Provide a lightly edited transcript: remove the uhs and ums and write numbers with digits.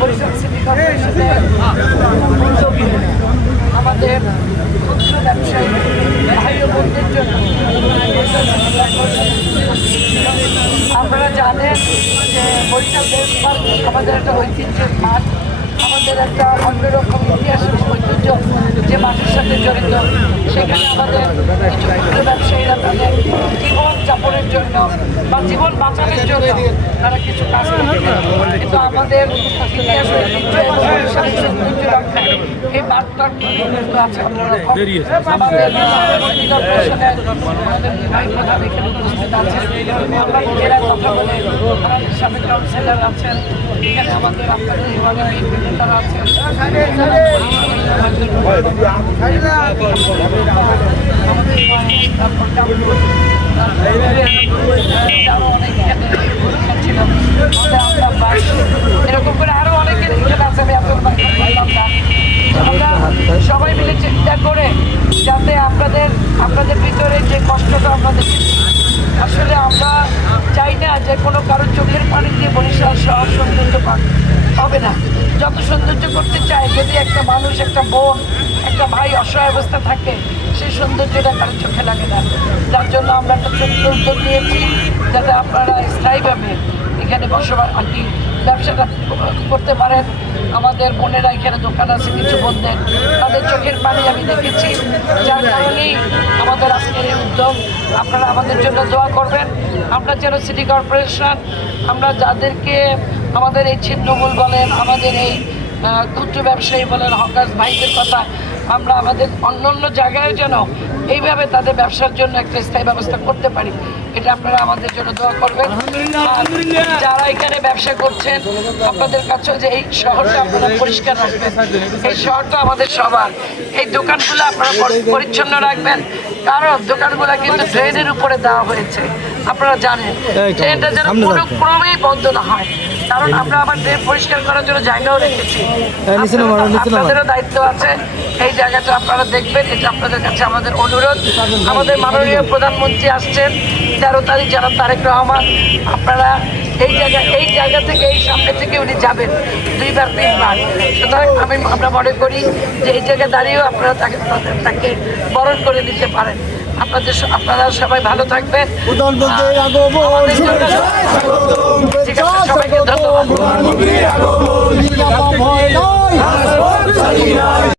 Barishal city কর্পোরেশনের উদ্যোগে আমাদের ক্ষুদ্র ব্যবসায়ী ভাই ও বোনদের জন্য আপনারা জানেন যে বরিশাল দেশ পার্ক আমাদের একটা ঐতিহ্যের মাঠ, আমাদের একটা অন্যরকম ইতিহাস ঐতিহ্য যে মাঠের সাথে জড়িত। সেখানে আমাদের কিছু ক্ষুদ্র ব্যবসায়ীরা তাদের জীবন যাপনের জন্য বা জীবন বাঁচানোর জন্য তারা কিছু কাজ করছে। কিন্তু আমাদের ইতিহাস ঐতিহ্য এবং বরিশালের সৌন্দর্য রক্ষায় এই বার্তা কিন্তু আছে অন্যরকম। আমাদের সিটি কর্পোরেশনের আমাদের বিভাগ প্রধান এখানে উপস্থিত আছেন, আমরা নিজেরা কথা বলে আমাদের সাবেক কাউন্সিলর আছেন, এখানে আমাদের আপনাদের বিভাগের নেতারা আছেন, আরো অনেক এখানে ছিল এরকম করে আরো অনেকের এখানে আছে। আমি আমরা সবাই মিলে চিন্তা করে যাতে আপনাদের ভিতরে যে কষ্টটা আপনাদের আসলে আমরা চাই না যে কোনো কারো চোখের পানি দিয়ে বরিশাল শহর সৌন্দর্য হবে না। যত সৌন্দর্য করতে চায়, যদি একটা মানুষ, একটা বোন, একটা ভাই অসহায় অবস্থা থাকে, সেই সৌন্দর্যটা কারোর চোখে লাগে না। যার জন্য আমরা একটা ছোট্ট উদ্যোগ নিয়েছি যাতে আপনারা স্থায়ীভাবে এখানে বসবাস আর কি ব্যবসাটা করতে পারেন। আমাদের বোনেরা এখানে দোকান আছে, কিছু বোনদের তাদের চোখের পানি আমি দেখেছি, যার কারণেই আমাদের আজকের এই উদ্যোগ। আপনারা আমাদের জন্য দোয়া করবেন, আমরা যেন সিটি কর্পোরেশন আমরা যাদেরকে আমাদের এই ছিন্নমূল বলেন, আমাদের এই ক্ষুদ্র ব্যবসায়ী বলেন, হকার্স ভাইদের কথা আমরা আমাদের অন্য জায়গায় যেন এইভাবে তাদের ব্যবসার জন্য একটা স্থায়ী ব্যবস্থা করতে পারি, এটা আপনারা আমাদের জন্য দোয়া করবেন। যারা এখানে ব্যবসা করছেন আপনাদের কাছে যে এই শহরটা আপনারা পরিষ্কার রাখবেন, এই শহরটা আমাদের সবার। এই দোকানগুলো আপনারা পরিচ্ছন্ন রাখবেন, কারণ দোকানগুলো কিন্তু ড্রেনের উপরে দেওয়া হয়েছে, আপনারা জানেন। ড্রেনটা যেন কোনো ক্রমেই বন্ধ না হয়, কারণ আমরা আবার ড্রেন পরিষ্কার করার জন্য জায়গাও রেখেছি। আপনাদেরও দায়িত্ব আছে, এই জায়গাটা আপনারা দেখবেন, এটা আপনাদের কাছে আমাদের অনুরোধ। আমাদের মাননীয় প্রধানমন্ত্রী আসছেন 13 তারিখ, জনাব তারেক রহমান। আপনারা এই জায়গা থেকে, এই সামনে থেকে উনি যাবেন 2বার 3বার। সুতরাং আমরা মনে করি যে এই জায়গায় দাঁড়িয়েও আপনারা তাকে বরণ করে নিতে পারেন। আপনারা সবাই ভালো থাকবেন। ঠিক আছে, সবাইকে ধন্যবাদ।